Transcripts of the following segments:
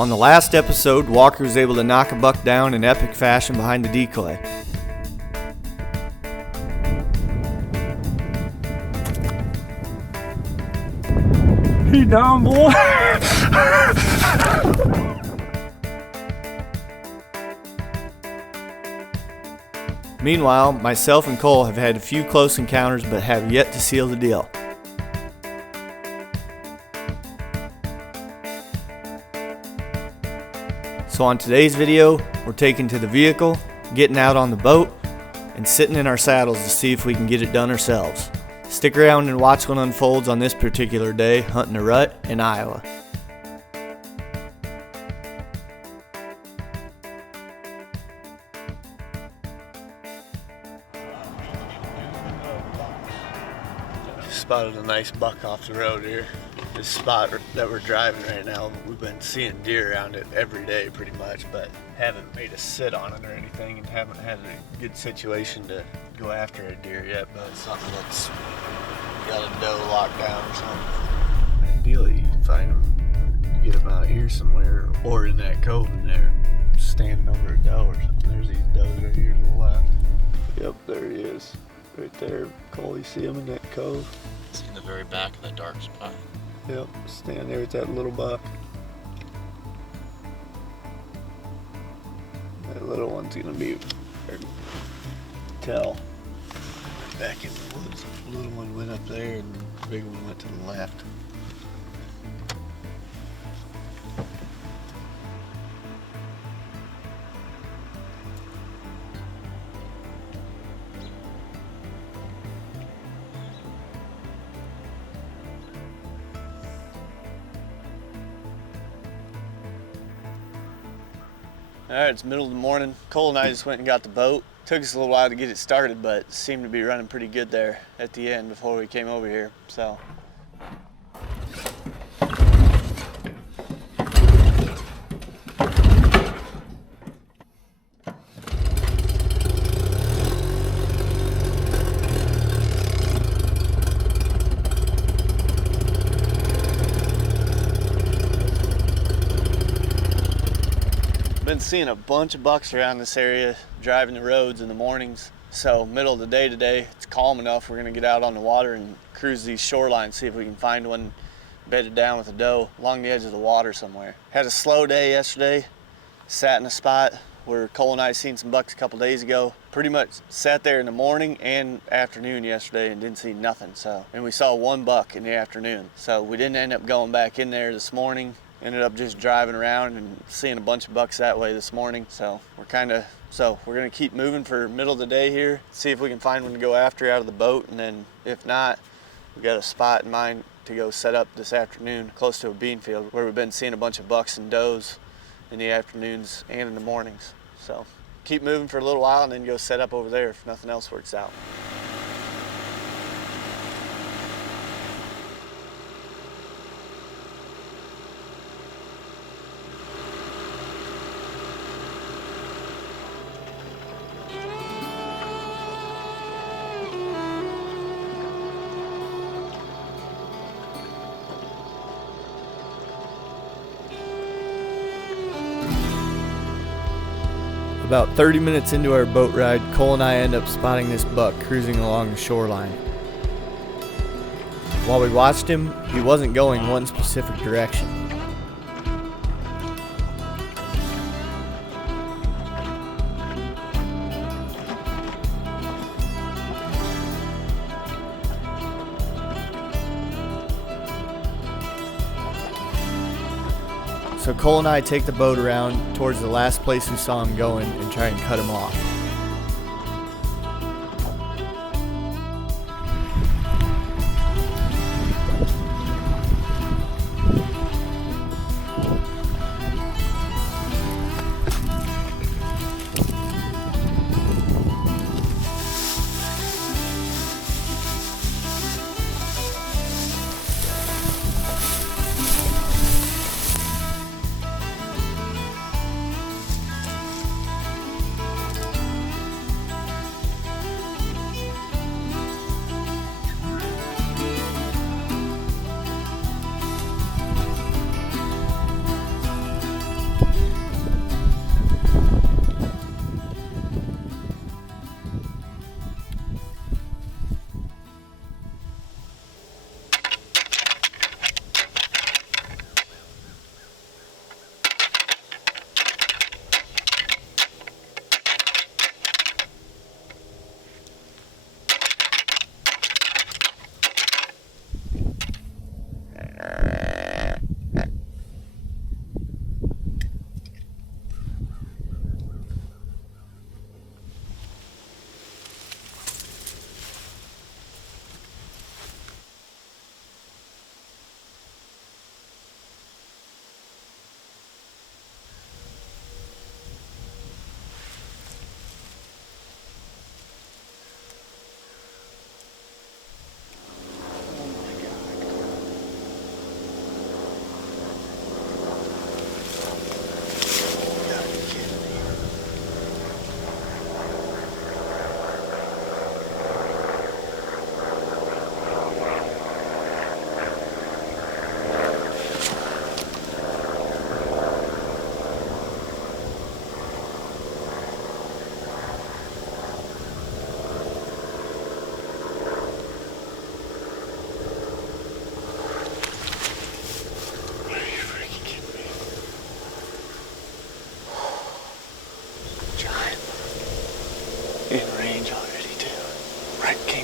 On the last episode, Walker was able to knock a buck down in epic fashion behind the decoy. He down, boy. Meanwhile, myself and Cole have had a few close encounters but have yet to seal the deal. So on today's video, we're taking to the vehicle, getting out on the boat, and sitting in our saddles to see if we can get it done ourselves. Stick around and watch what unfolds on this particular day hunting a rut in Iowa. Spotted a nice buck off the road here. This spot that we're driving right now, we've been seeing deer around it every day pretty much, but haven't made us sit on it or anything and haven't had a good situation to go after a deer yet, but it's something that's got a doe locked down or something. Ideally, you find them, get them out here somewhere or in that cove in there, standing over a doe or something. There's these does right here to the left. Yep, there he is. Right there, Cole, you see him in that cove? It's in the very back of that dark spot. Yep, stand there with that little buck. That little one's gonna be tell. Back in the woods, the little one went up there and the big one went to the left. Alright, it's middle of the morning. Cole and I just went and got the boat. Took us a little while to get it started, but seemed to be running pretty good there at the end before we came over here. So been seeing a bunch of bucks around this area driving the roads in the mornings. So middle of the day today, it's calm enough. We're gonna get out on the water and cruise these shorelines, see if we can find one bedded down with a doe along the edge of the water somewhere. Had a slow day yesterday. Sat in a spot where Cole and I seen some bucks a couple days ago. Pretty much sat there in the morning and afternoon yesterday and didn't see nothing. And we saw one buck in the afternoon. So we didn't end up going back in there this morning. Ended up just driving around and seeing a bunch of bucks that way this morning. So we're gonna keep moving for middle of the day here, see if we can find one to go after out of the boat, and then if not, we got a spot in mind to go set up this afternoon close to a bean field where we've been seeing a bunch of bucks and does in the afternoons and in the mornings. So keep moving for a little while and then go set up over there if nothing else works out. About 30 minutes into our boat ride, Cole and I end up spotting this buck cruising along the shoreline. While we watched him, he wasn't going one specific direction. So Cole and I take the boat around towards the last place we saw him going and try and cut him off.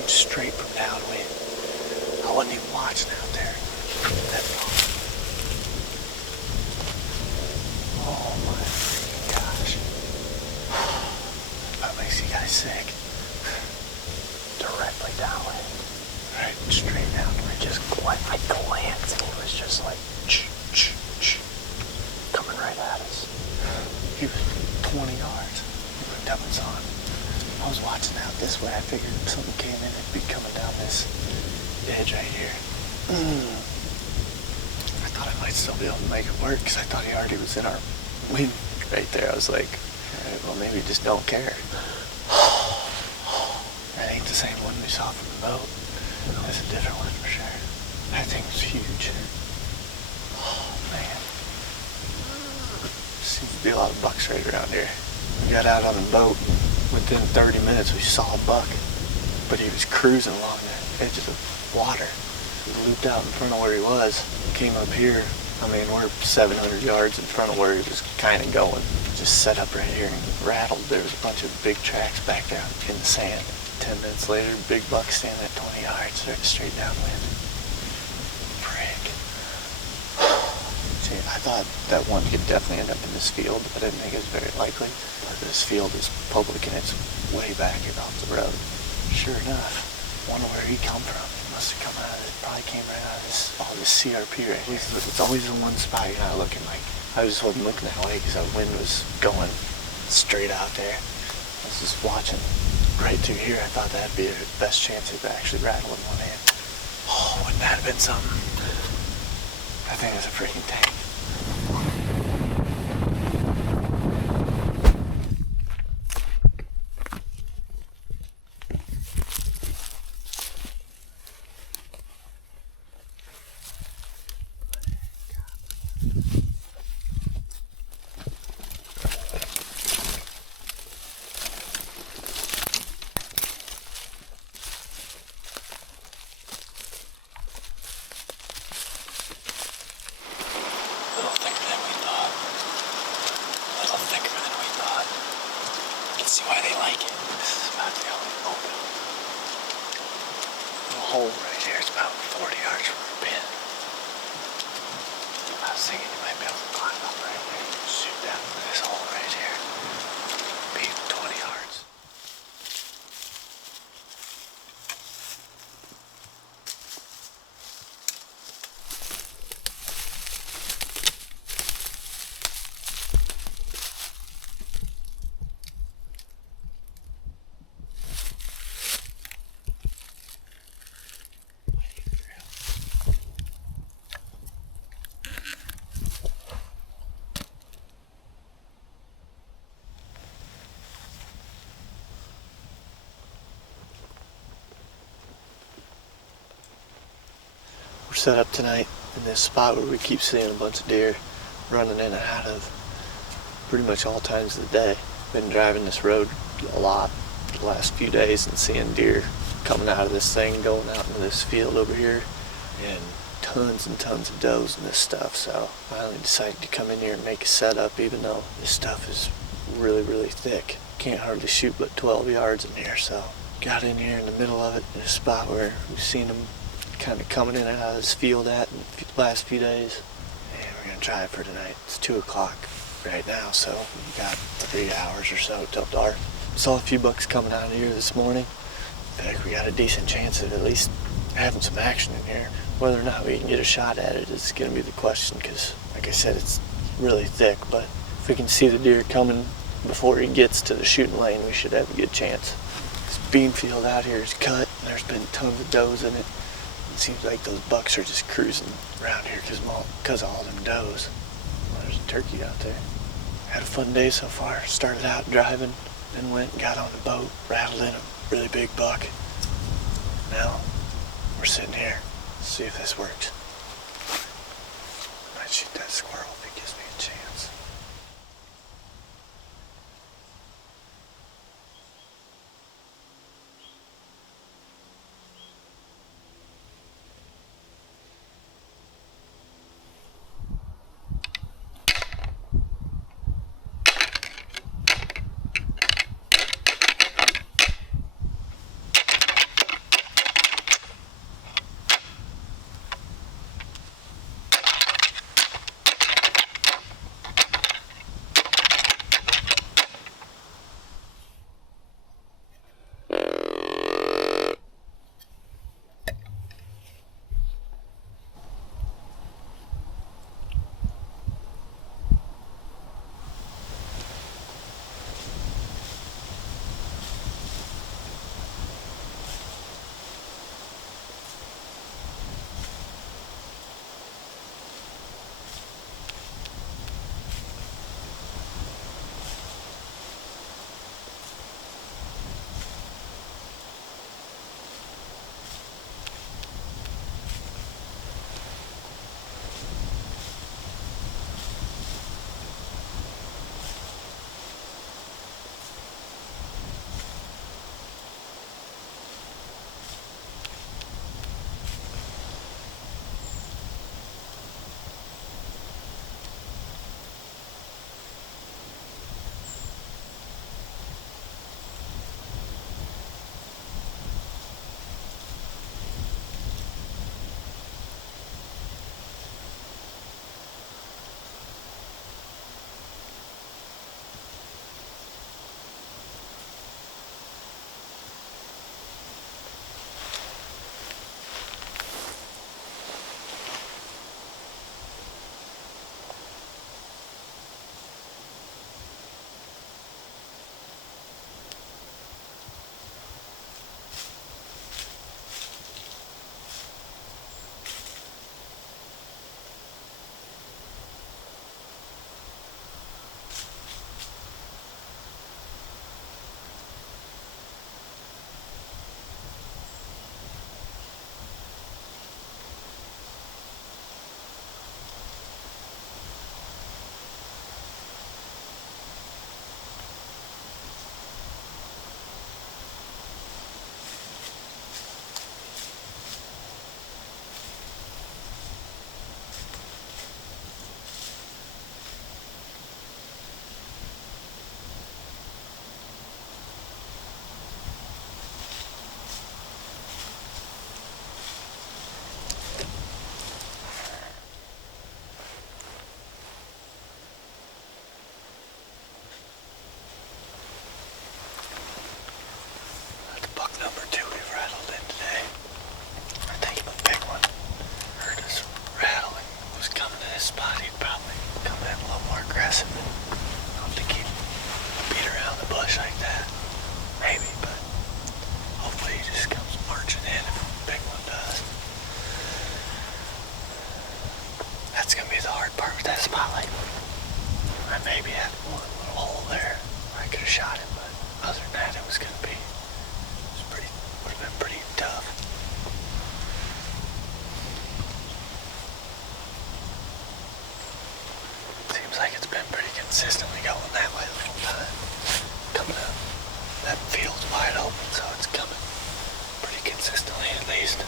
straight from downwind. I wasn't even watching out there. That long. Oh my freaking gosh. That makes you guys sick. Directly downwind. Right, straight downwind. Just I glanced and he was just like coming right at us. He was 20 yards. He looked up and saw him. I was watching out this way. I figured if something came in, it'd be coming down this edge right here. I thought I might still be able to make it work because I thought he already was in our wind right there. I was like, all right, well, maybe he just don't care. That ain't the same one we saw from the boat. That's a different one for sure. That thing was huge. Oh, man. Seems to be a lot of bucks right around here. We got out on the boat. Within 30 minutes, we saw a buck, but he was cruising along the edge of the water. He looped out in front of where he was, came up here. I mean, we're 700 yards in front of where he was kind of going. Just set up right here and rattled. There was a bunch of big tracks back there in the sand. 10 minutes later, big buck standing at 20 yards, straight downwind. Frick. See, I thought that one could definitely end up in this field. I didn't think it was very likely. This field is public and it's way back here off the road. Sure enough, wonder where he come from. He must have come out of it. Probably came right out of all this CRP right here. It's always in one spot you're not looking like. I just wasn't looking that way because that wind was going straight out there. I was just watching right through here. I thought that'd be the best chance of actually rattling one in. Oh, wouldn't that have been something? I think it's a freaking tank. See why they like it. This is about the only open. Little hole right here. It's about 40 yards from the pin. I was thinking you might be able to climb up right there and shoot down this hole right here. Be 20 yards. Set up tonight in this spot where we keep seeing a bunch of deer running in and out of pretty much all times of the day. Been driving this road a lot the last few days and seeing deer coming out of this thing, going out into this field over here, and tons of does and this stuff. So I finally decided to come in here and make a setup, even though this stuff is really thick. Can't hardly shoot but 12 yards in here, so got in here in the middle of it in a spot where we've seen them kind of coming in and out of this field in the last few days. And we're gonna try it for tonight. It's 2 o'clock right now, so we got 3 hours or so till dark. Saw a few bucks coming out of here this morning. I feel like we got a decent chance of at least having some action in here. Whether or not we can get a shot at it is gonna be the question, because like I said, it's really thick, but if we can see the deer coming before he gets to the shooting lane, we should have a good chance. This bean field out here is cut. There's been tons of does in it. It seems like those bucks are just cruising around here because of all them does. Well, there's a turkey out there. Had a fun day so far. Started out driving, then went and got on the boat, rattled in a really big buck. Now, we're sitting here. See if this works. Might shoot that squirrel if it gives me a chance. maybe had one little hole there where I could have shot him, but other than that, it would have been pretty tough. Seems like it's been pretty consistently going that way the whole time. Coming up, that field's wide open, so it's coming pretty consistently at least.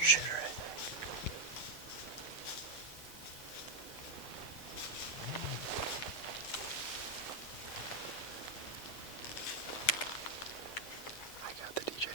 Shit right there. I got the DJI.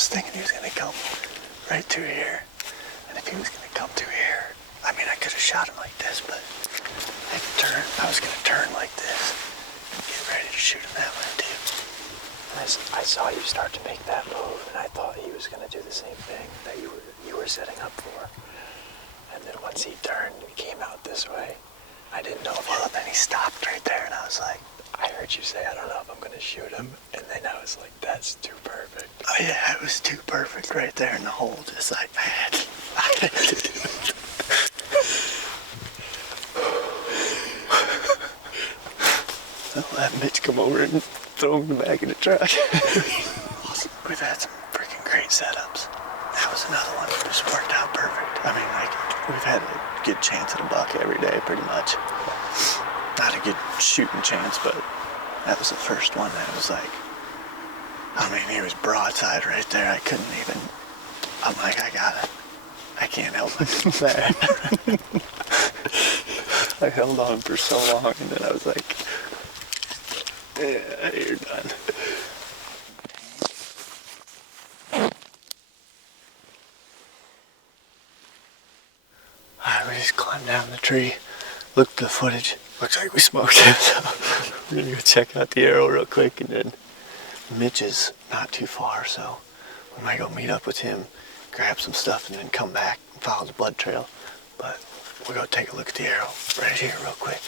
was thinking he was going to come right through here. And if he was going to come through here, I mean, I could have shot him like this, but I was going to turn like this and get ready to shoot him that way too. I saw you start to make that move, and I thought he was going to do the same thing that you were setting up for. And then once he turned and came out this way, I didn't know if then he stopped right there, and I was like, I heard you say, I don't know if I'm going to shoot him. And then I was like, that's too perfect. Oh yeah, it was too perfect right there in the hole. Just like, I had to do it. I'll let Mitch come over and throw him in the back of the truck. Awesome. We've had some freaking great setups. That was another one that just worked out perfect. I mean, like, we've had a good chance at a buck every day, pretty much. Not a good shooting chance, but that was the first one that was like I mean, he was broadside right there. I couldn't even, I'm like, I got it. I can't help but do that. I held on for so long, and then I was like, yeah, you're done. Alright, we just climbed down the tree, looked at the footage. Looks like we smoked him, so we're gonna go check out the arrow real quick, and then Mitch is not too far, so we might go meet up with him, grab some stuff, and then come back and follow the blood trail. But we'll go take a look at the arrow right here real quick.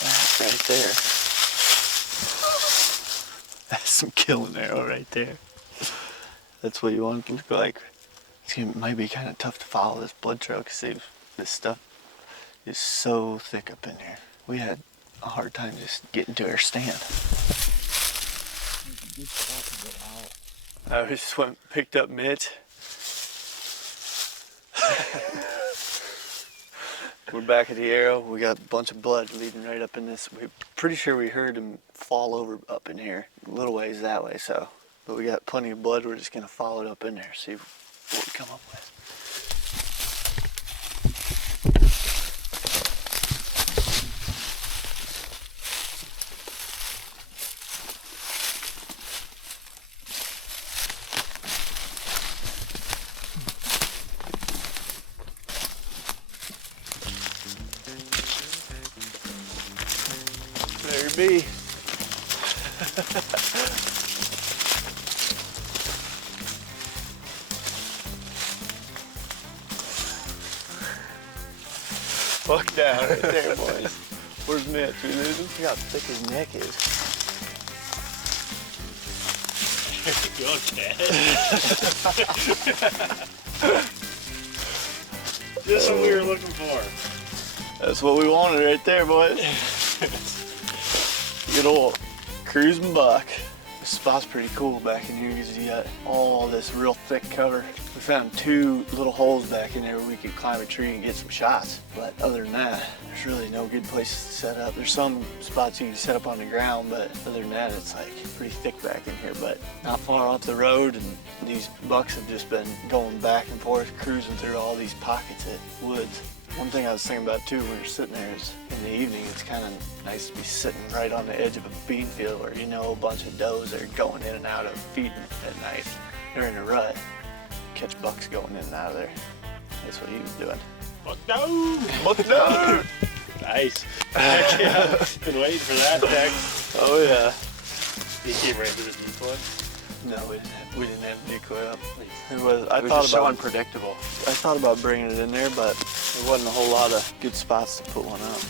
That right there. That's some killing arrow right there. That's what you want it to look like. It might be kind of tough to follow this blood trail because this stuff is so thick up in here. We had a hard time just getting to our stand. I just went and picked up Mitch. We're back at the arrow. We got a bunch of blood leading right up in this. We're pretty sure we heard him fall over up in here, a little ways that way, so. But we got plenty of blood. We're just gonna follow it up in there, see what we come up with. There be. Fuck down right there, boys. Where's Mitch? We lose him? Look how thick his neck is. Go, Dad. Just what we were looking for. That's what we wanted right there, boys. Good old cruising buck. This spot's pretty cool back in here because you got all this real thick cover. We found 2 little holes back in there where we could climb a tree and get some shots. But other than that, there's really no good places to set up. There's some spots you can set up on the ground, but other than that, it's like pretty thick back in here. But not far off the road, and these bucks have just been going back and forth, cruising through all these pockets of woods. One thing I was thinking about too when you're sitting there is in the evening, it's kind of nice to be sitting right on the edge of a bean field where you know a bunch of does are going in and out of feeding at night. They're in a rut. Catch bucks going in and out of there. That's what he was doing. Buck no! Buck no! Nice. Heck yeah. Been waiting for that text. Oh yeah. He came right through the decoy. No, we didn't have a decoy up. It was so unpredictable. I thought about bringing it in there, but there wasn't a whole lot of good spots to put one up.